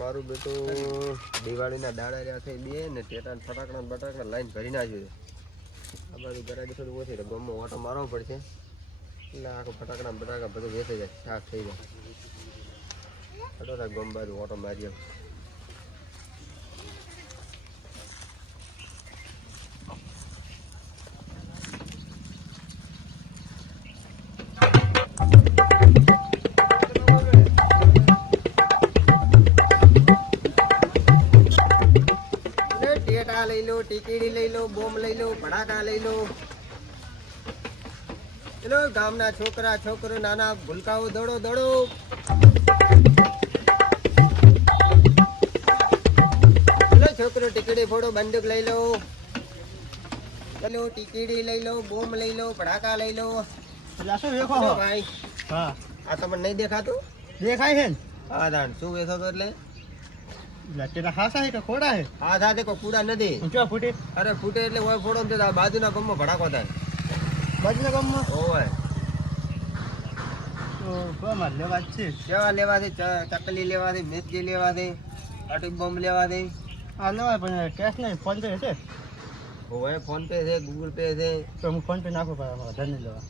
મારું બેટું દિવાળીના દાડા રહ્યા થઈ બે ને ટેટા ફટાકડા બટાકડા લાઈન ભરી નાખ્યું છે. આ બાજુ ગરાજ થોડું ઓછી એટલે ગમમાં ઓટો મારવો પડશે. એટલે આખું ફટાકડા બટાકા બધું વેચાઈ જાય, શાક થઈ જાય. હટો ગમ બાજુ ઓટો મારી ટીકીડી લઈ લો બોમ્બ લઈ લો ભડાકા લઈ લો. ચલો ગામના છોકરા છોકરો નાના ભૂલકાઓ દોડો દોડો. ચલો છોકરો ટીકીડી ફોડો બંદૂક લઈ લો. ચલો ટીકીડી લઈ લો બોમ્બ લઈ લો ભડાકા લઈ લો? ભાઈ. હા. આ તમને નહીં દેખાતું? દેખાય છે ને? હા શું વેખો એટલે? તેના હાસા હે કે ખોડા હે સાથે કોઈ કુડા નથી. જો ફૂટે? અરે ફૂટે એટલે ઓય ફોડો ને તો બાજુના ગમમાં ભડાકો થાય. બાજુના ગામમાં? ઓય તો બરાબર લેવા છે? કેવા લેવા છે ચકલી લેવાથી લેવા લેવાથી અટીક બોમ્બ છે આ લેવા પણ કેશ નહીં ફોન પે છે? ઓય ફોન પે છે ગૂગલ પે છે. તો હું ફોન પે નાખો અમારા ધન લેવા.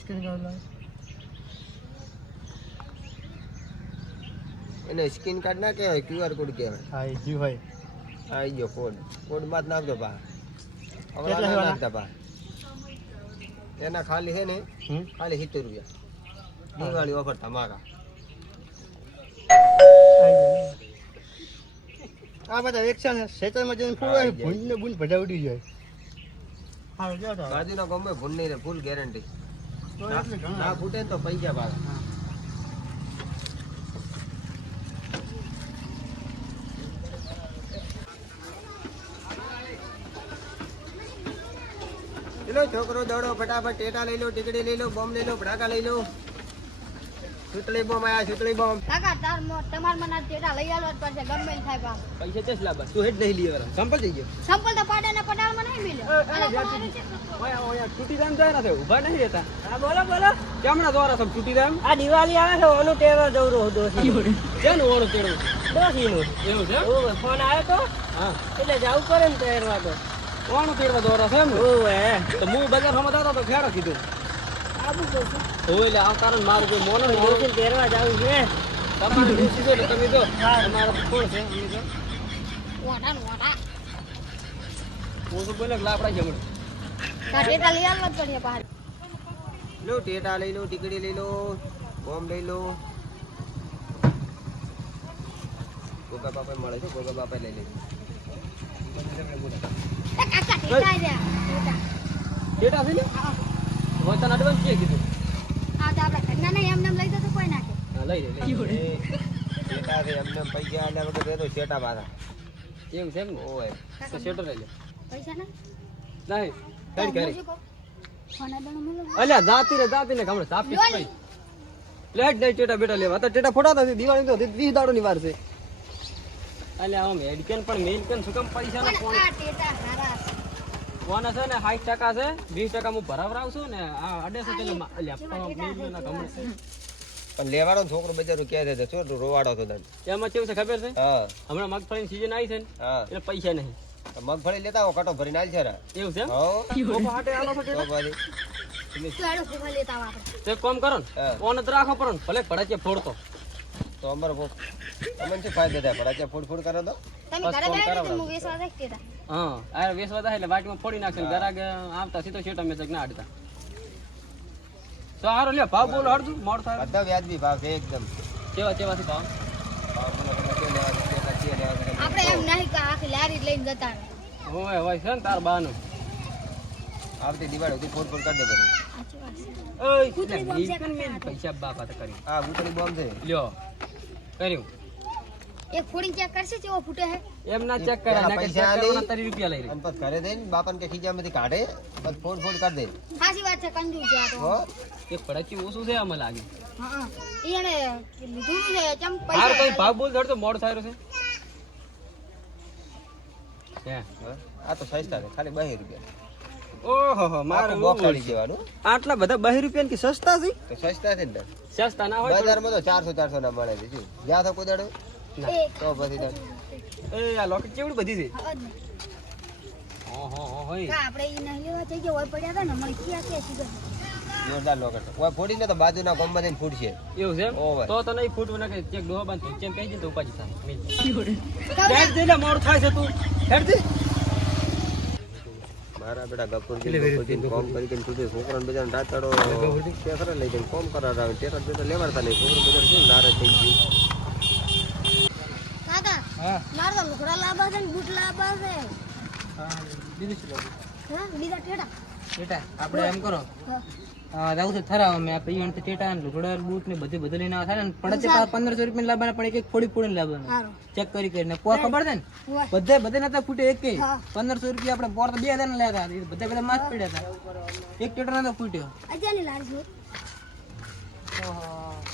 સ્ક્રીન કાર્ડ લાવ એને સ્કીન કાર્ડ ના કહેવાય ક્યુઆર કોડ કહેવાય. હા એ જી હોય. આવી ગયો કોડ કોડમાં જ નાખજો પા? નાખતા એના ખાલી હે ને ખાલી સિત્તેર રૂપિયા. દિવાળી ઓફર આ બધા એક જઈને ફૂલ જાય. ને બૂંદ બધા જાય. બાજુના ગમે ભૂલ નહીં રે ફૂલ ગેરંટી. ના ફૂટે તો પૈસા પાછા ચલો છોકરો દોડો ફટાફટ ટેટા લઈ લો ટીકડી લઈ લો બોમ્બ લઈ લો ભડાકા લઈ લો. સુતળી બોમ્બ આયા સુતળી બોમ્બ. કાકા તાર તમાર મને ટેટા લઈ આલો જ પડશે ગમે થાય પા પૈસા ચેસ લાબા તું હેડ નહીં લીએ સંપલ થઈ ગયો. સંપલ તો પાડા ને પટાળમાં નહીં મિલે અલા, તમારે છે. તૂટી જાય ના ઊભા નહીં રહેતા. હા બોલો બોલો. કેમણા દ્વારા સબ છૂટી જાય આ દિવાળી આવે છે ઓનું ટેવા દৌড়ો દોશી. કેમ ઓળું તેડું દોશીનું એવું છે? ફોન આવ્યો તો? હા. એટલે જવું કરે ને તૈયારવા તો. કોણ તેડવા દોરા છે એમ? ને? તો હું બજાર સમજ દાદા તો ખેડો કીધું. આબુ કહું છું. હોય એટલે આ કારણ મારું કોઈ મોનો દોશી તૈયારવા જવું છે તમારે ડૂસી છે તમે જો. તમારો કોણ છે? અમને જો. ઓડા ઓડા ઓસો બોલે લાપડા છે હમણાં. તાર લઈ આલો જ પડશે પાર લો ટેટા લઈ લો ટીકડી લઈ લો બોમ્બ લઈ લો. ગોગા બાપા મળે છે ગોગા બાપા લઈ લેજો ટેટા પૈસા આલ્યા વગર રહેતો શેટા પાછા એવું છે એમ ઓય નહીં કઈ કરી? અલ્યા જાતી રે જાતી ને પડી. પ્લેટ નહીં ટેટા બેટા લેવા. તો ટેટા ફોટા નથી દિવાળી તો વીસ દાડો ની વાર છે. અલ્યા આમ હેડકેન પણ મેલકેન શું કેમ પૈસા ના ફોન. કોને છે ને સાઠ ટકા છે વીસ ટકા હું ભરાવરાવશું ને આ અઢેસો અલ્યા પણ લેવાનો છોકરો બજારો ક્યાં છે શું રોવાડો તો તને એમાં કેવું છે ખબર છે? હા. હમણાં મગફળીની સીઝન આવી છે ને એટલે પૈસા નહીં. મગફળી લેતા આવો કાટો ભરીને આલ છે રા એવું છે તમે કામ કરો ને. ઓન જ રાખો પણ ભલે ભડાકે ફોડતો. તો અમારો તમને શું ફાયદો થાય? ભડાચ્યા ફૂડ ફૂડ કરો તો? તમે ઘરે ગયા તો હું વેસવા દેખતી હતા હા. આ વેસવા થાય એટલે વાટમાં ફોડી નાખશે ને ગરાગ આવતા સીધો શેટા મેં ના આડતા તો હારો લ્યો ભાવ બોલો હળતું મોડ થાય. બધા વ્યાજબી ભાવ છે એકદમ. કેવા કેવા છે ભાવ. આપણે એમ નહીં કે આખી લારી લઈને જતા હોય હોય છે ને તાર બાનું. આવતી દિવાળી સુધી ફૂડ ફૂડ કરી દે છે. ઓય કૂતરી એટલે છે કેમ મેં પૈસા બાપા તો કરી. હા ગુતળી બોમ્બ છે. લ્યો. કર્યું. એ ફોડીને ચેક કરશે કેવો ફૂટે હે? એમ ના ચેક કરે ના પૈસા ચેક લઈ. તારી રૂપિયા લઈ રહી. અંપત ઘરે જઈને બાપન કે ખીજામાંથી કાઢે બસ ફોડ ફોડ કરી દે. સાચી વાત છે કંજુ છે આ તો. એ ફડાકી ઓછું છે આમ લાગે. હા એને લીધું છે ચમ હાર પૈસા કઈ ભાવ બોલ ધડ તો મોડ થાય છે. હે? આ તો સસ્તા છે ખાલી બે રૂપિયા. ઓહો મારે બોક્સ આલી દેવાનું આટલા બધા બાર રૂપિયા કે સસ્તા છે તો સસ્તા છે ને સસ્તા ના હોય બજારમાં તો ચારસો ચારસો ના મળે છે શું જ્યાં તો કોઈ દાડો તો પછી એ આ લોકેટ કેવડી બધી છે ઓહો આપણે ઈ નહીં લેવા જઈએ હોય પડ્યા હતા ને મને ક્યાં ક્યાં સીધા જોરદાર લોકેટ ઓય ફોડીને તો બાજુના ગામમાં જઈને ફૂટશે એવું છે એમ? તો તો નહીં ફૂટ ના કે ચેક ડોહા બાંધ દે તો ઉપાજી થાય હેડ દે ને મોડું થાય છે તું હેડ દે મારા બેટા ગફુરજી ગફુરજી કોમ કરી કરીને છોકરા ને બજાને રાતાડો કે લઈ જઈને કોમ કરાવડાવે. ટેટર બેટર લેવાડતા નહીં છોકરું બજાર શું નારે થઈ ગયું? કાકા હા? મારે તો છે ને બૂટ લાવવા છે. બીજું શું લાગે હા બીજા ઠેડા બેટા આપણે એમ કરો. હા. જાવ છે થરા અમે આ પૈયણ તો ટેટા ને લુગડા બૂટ ને બધી બધું લઈને આવે ને પડે છે પાછા પંદરસો રૂપિયા લાવવાના પણ એક એક ફોડી ફોડીને લાવવાના. ચેક કરી કરીને. પોર ખબર છે ને? બધે બધે નતા ફૂટે એક. પંદરસો રૂપિયા આપણે પોર તો બે હજાર લેતા હતા. એ બધા બધા માસ પડ્યા હતા. એક ટેટર નતો ફૂટ્યો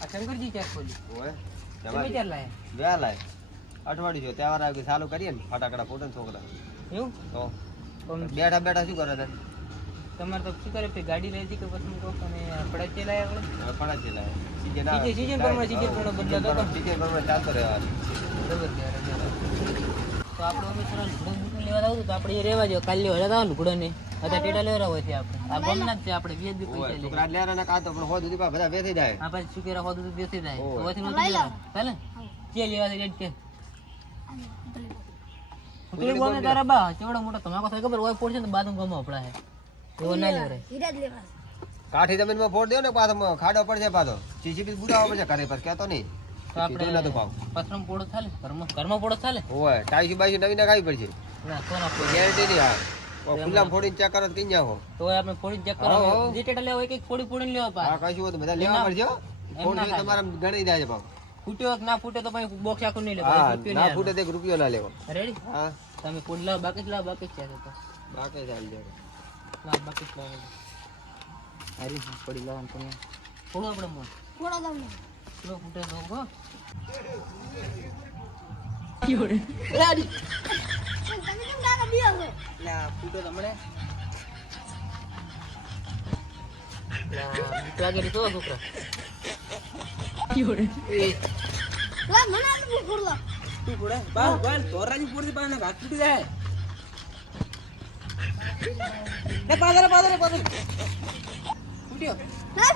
આ શંકરજી ચેક ખોલી? ઓય તમે ક્યારે લાયા? વ્યા લાય. અઠવાડિયું તહેવાર આવી ચાલુ કરીએ ને? ફટાકડા ફોટો ને છોકરા. એવું? તો. બેઠા બેઠા શું કરે તને તમારે તો શું કરે? પછી ગાડી લઈ હતી કે પછી કહો અને આપણે ચલાય આપણે ફળા છે લાય. સીઝન સીઝન- સીઝન પ્રમાણે સીઝન પ્રમાણે બદલાતો હતો. સીઝન પ્રમાણે ચાલતો રહેવાનું. બરોબર ત્યારે તો આપણે અમે થોડા લુગડો બૂટો લેવા આવું તો આપણે એ રહેવા જો કાલે લેવા જતા લુગડો ને અત્યારે ટેટા લેવા હોય છે આપણે. આ ગમના જ છે આપણે બે બી પૈસા લઈએ છોકરા લેરા ના કાતો પણ હોદ સુધી પા બધા વેચી જાય. આ પછી શું કહેવા હોતું તો બેસી જાય. ઓય. તો પછી નહોતું લેવા ચાલે? કે લેવા છે રેડ કે? પેલી બોલે તારા બા. કેવડો મોટો તમાકો થાય ખબર? હોય પડશે ને બાદ ગમો આપડા હે એવો ના લેવરે હીરા જ લેવા. છે. કાઠી જમીનમાં ફોડ દો ને પાછો ખાડો પડશે પાછો. સીસીપી બુરાવો પડશે ઘરે પર કહેતો નહીં. તો આપણે કીધું નતું ભાવ પથરમ પોળો ચાલે? ઘરમાં ઘરમાં પોળો ચાલે? હોય ટાઈસી બાઈસી નવી નાખાવી પડશે. ના તો ના પોળો. ગેરંટી નહીં હા ઓ ખુલ્લામાં ફોડીને ચેક કરો તો કઈ જાઓ. તો હવે આપણે ફોડી ચેક હા, કરો. હા. જે ટેટા લેવા એક એક ફોડી ફોડીને લેવા પા હા કશું હોય તો બધા લેવા પડશે હો. એમ ફોડ ના જોઈએ તમારે ગણી જાય છે ભાવ ફૂટ્યો કે ના ફૂટ્યો તો પછી બોક્સ આખું નહીં હા લેવા ના ફૂટે તો એક રૂપિયો ના લેવો. રેડી હા. તમે ફૂડ લાવ બાકી જ લાવ બાકી જ છે આ તો બાકી ચાલી જાય લાવ બાકી જ લાવ હારી હા, પડી લાવવાનું તમે થોડું આપણે મોં થોડા દમ ને. થોડો ફૂટે તો હો પણ તમે કેમ કાકા બીઓ છો? લા ફૂટો તમને લા બીક લાગે તો છોકરા એ લા, મને આટલું બહુ ફૂડલો. તું ફૂડે બાર બાર તોરાની ફૂડતી પાને હાથ તૂટી જાય એ પાદરે પાદરે પાદરે. ફૂટ્યો ના.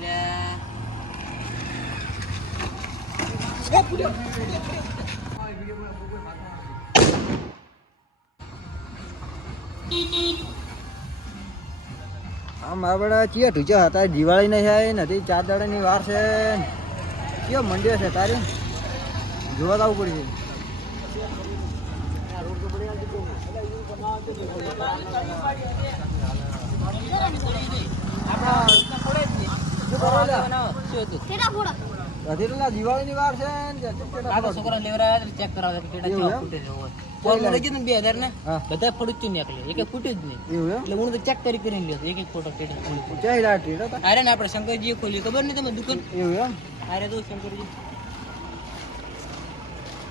લે. ચિયા ઢૂચ્યા હતા દિવાળી નહીં આવી નથી ચાર દાડાની વાર છે. કયો મંડ્યો છે તારી? જોવા આવવું પડશે. વાર છે ને છોકરા લેવરા ચેક કરાવે કેડા ફૂટે છે લઈ ગયો ને 2000 ને? બધા ફોડું જ નીકળે એક એક ફૂટ્યું જ નહીં. એટલે હું તો ચેક કરી કરીને લ્યો એક એક ફોટો અરે ને આપણે શંકરજીએ ખોલી ખબર નહીં તમે દુકાન? એવું એમ? અરે તો શંકરજી.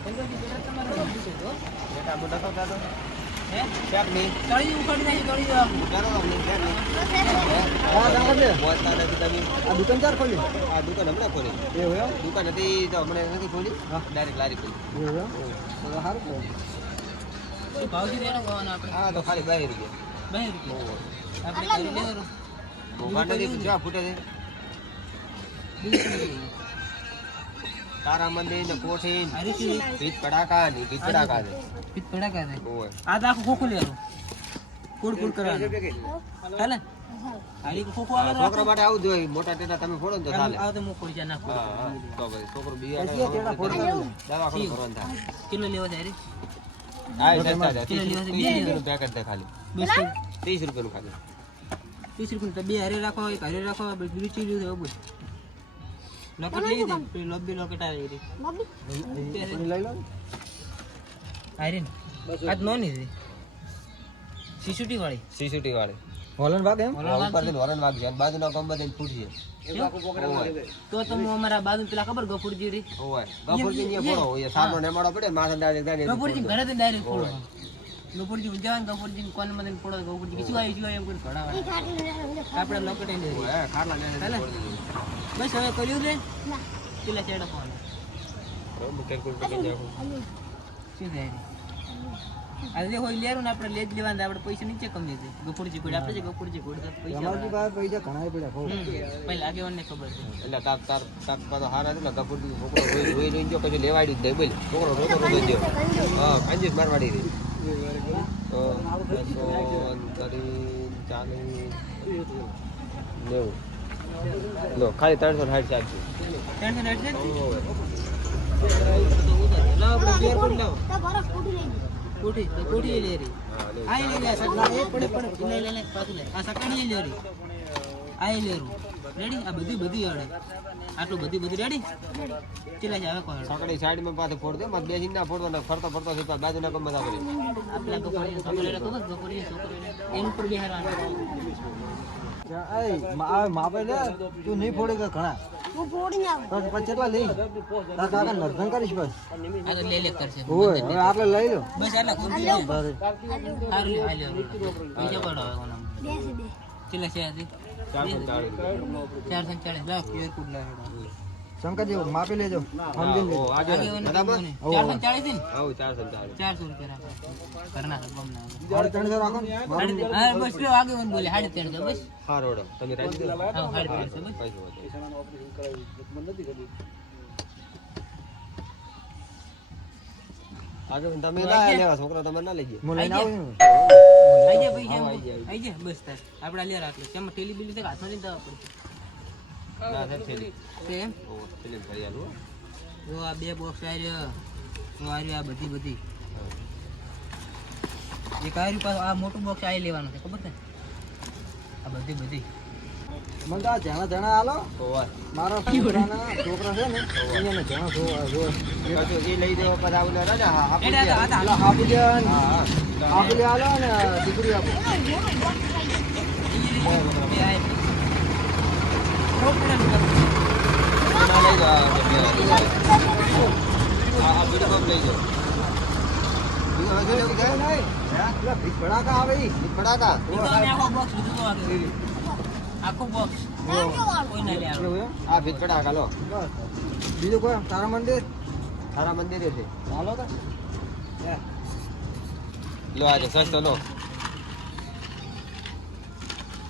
શંકરજી બેટા તમારે બધું છે તો? બેટા મોટા તો દુકાન ચાર ખોલી? આ દુકાન હમણાં ખોલી. એવું દુકાન હતી તો હમણાં નથી ખોલી. ડાયરેક્ટ લારી ખોલી. એવું સારું શું ભાવ છે આપણે? હા તો ખાલી બાય રૂપિયા. બે રૂપિયા? આપણે કરી લેવાનું મોંઘા નથી ફૂટે છે? તારા મંદિર ને કોઠી ભીત પડાકા ને ભીત પડાકા છે પીત પડા કરે ઓય. આ તો આખું ખોખું લેવાનું કુડ કુડ કરવાનું. ચાલે હારી ખોખું આવે છોકરા માટે આવું જોઈએ મોટા ટેટા તમે ફોડો તો ચાલે. તો હું ખોડી જા નાખું હા હા. તો ભાઈ છોકરો બિયાડે પછી આ ટેટા ફોડતા હોય. દવાખાનું કરવાનું થાય. કિલો લેવા જાય રે. સસ્તા છે રૂપિયાનું પેકેટ ખાલી. બિસ્કિટ ત્રીસ રૂપિયાનું ખાલી. ત્રીસ રૂપિયા તો બે હારે રાખો એક હારે રાખો બીજું ચીજ એવું બધું. લોકેટ લઈ દે પેલી લોબી લોકેટ આવી રહી. મમ્મી, લઈ લો. આયરીન આજ નોની છે. સીસુટી વાળી સીસીટી વાળી હોલન ભાગ એમ છે. બાજુના થઈને ફૂટશે તો તમે અમારા બાજુ પેલા ખબર ગફુરજી રી? ઓય ગફુરજી ને ફોડો. સારનો નેમાડો પડે માથે ડાયરેક્ટ ડાયરેક્ટ ગફુરજી ઘરે ડાયરેક્ટ ફોડો. ગફુરજી ને ગોપુરજી કોણ મને પડો ગોપુરજી શું આવી શું એમ કરી ઘડાવા આપણે લોકટે લે હે ખાટલા લઈને બસ હવે કર્યું ને. પેલા ચેડા ફોન? કેલ્ક્યુલેટર કરી નાખું શું થાય? આજે હોય લેરું ને આપણે લેજ લેવાના આપણે પૈસા નીચે કમી છે ગફુરજી કોઈ આપણે જે ગફુરજી કોઈ તો પૈસા અમારી પાસે પૈસા ઘણા પડ્યા ખૂબ હમ. પહેલા આગેવાનને ખબર છે. એટલે તાર તાર તાર પાછો હારા એટલે ગફુર છોકરો ગયો કશું લેવાડ્યું જ બોલ. છોકરો રોતો રોતો જ ગયો. હા કાંજી મારવાડી રહી. બસો અંતરી ચાલીસ નેવું લો ખાલી ત્રણસો સાઠ અડસઠ છે? કોઠી કોઠી આ લે રૂ રેડી આ બધી બધી અડે. આટલું બધી બધી રેડી ચલા છે હવે કોઈ સકડી સાઈડમાં પાછો ફોડ દે. મત બેસીને ના ફોડતો ને ફરતો ફરતો સીધા બાજુના ગમ બધા કરી આપલા ગોપરી છોકરીને ખબર ગોપરી છોકરીને એમ પર બિહારવાનું એ મા- માપે લે. તું નહીં ફોડે કે ઘણા? હું ફોડીને આવું. બસ પછી કેટલા લઈ? તાર કાકા નર્ધન કરીશ બસ. આ તો લે લે કરશે. ઓય હવે આટલે લઈ લો. બસ આટલા ખૂબ લે બરે હારું લે આ લે બીજા પડો હવે કોના. બે છે બે. ચલા છે આજે? ને લાવ શંકરજી માપી લેજો. તમે ના છોકરા તમે ના લઈ છું. આઈ જા ભાઈ જેમ આઈ જા, બસ તાર. આપણે આ લે રાખલે કેમ ટેલી બિલી તક હાથમાં દવા પડશે ના સર થેલી. તેમ ઓ થેલી ભરી આલું જો આ બે બોક્સ આર્યો હું આ રહ્યું આ બધી બધી. એક આર્યું પાછું આ મોટું બોક્સ આવી લેવાનું છે ખબર છે? આ બધી બધી. મને તો આ જણા જણા આલો મારા છોકરાના છોકરા છે ને એને જણા જો એ લઈ દેવા પછી આવું ના રાજા આપી દે ને હા હા. આપી દે આલો ને દીકરી આપો. ભડાકા આવે તો અમે આખો બોક્સ આ ભીતકડા પડાકા લો બીજું કોઈ? તારા મંદિર? તારા મંદિરે છે. ચાલો તો. લો. આજે સસ્તો લો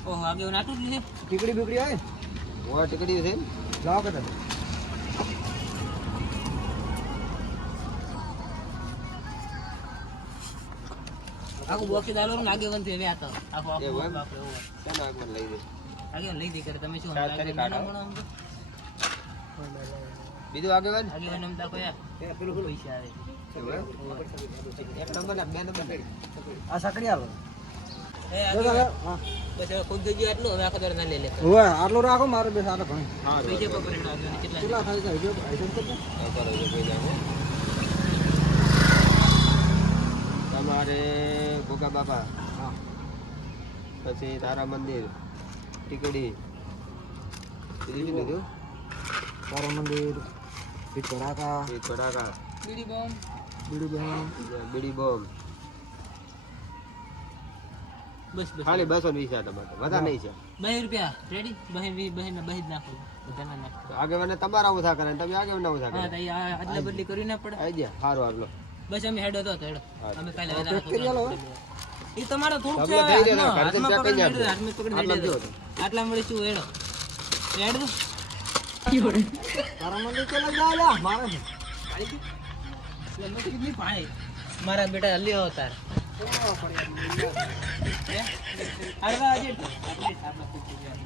ઓહો આગળ નાટું છે. ટીકડી બીકડી આવે ઓ ટીકડી છે લાવો કે તમે. આખું બોક્સ દાલો ને આગેવાનથી આ તો. આખો આખો લઈ દે આગેવાન લઈ દે કરે તમે શું આગળ. બીજું આગેવાન આગેવાન એમ કોઈ આ પેલું પૈસા આવે. એક નંબર ને બે નંબર આ સાકડી આટલું આટલું રાખો મારે બે સારા ઘણી કેટલા કેટલા થાય તમારે ભોગા બાપા. હા. પછી તારા મંદિર. ટીકડી. તારા મંદિર. બીડી બોમ્બ. બીડું બીડી બોમ્બ. બસ બસ. ખાલી બસો વીસ છે તમારે વધારે નહીં છે. બે રૂપિયા. રેડી જ નાખો. બધાના નાખો. આગેવાને તમારા ઓછા કરે તમે આગેવાના ઓછા હા કરે. તો આ બદલી કરી ના પડે. આઈ ગયા. સારું આગલો બસ અમે હેડો તો હેડો. અમે કાલે કરી. એ તમારો થોડુંક છે હાથમાં હાથમાં આટલા મળી શું એડો એડ હેડો? હેડ. દો તારા મંદિર ચલા જા લ્યા મારે છે. એટલે મેં કીધું નહીં ભાઈ મારા બેટા લ્યો તાર? આજે. આપણે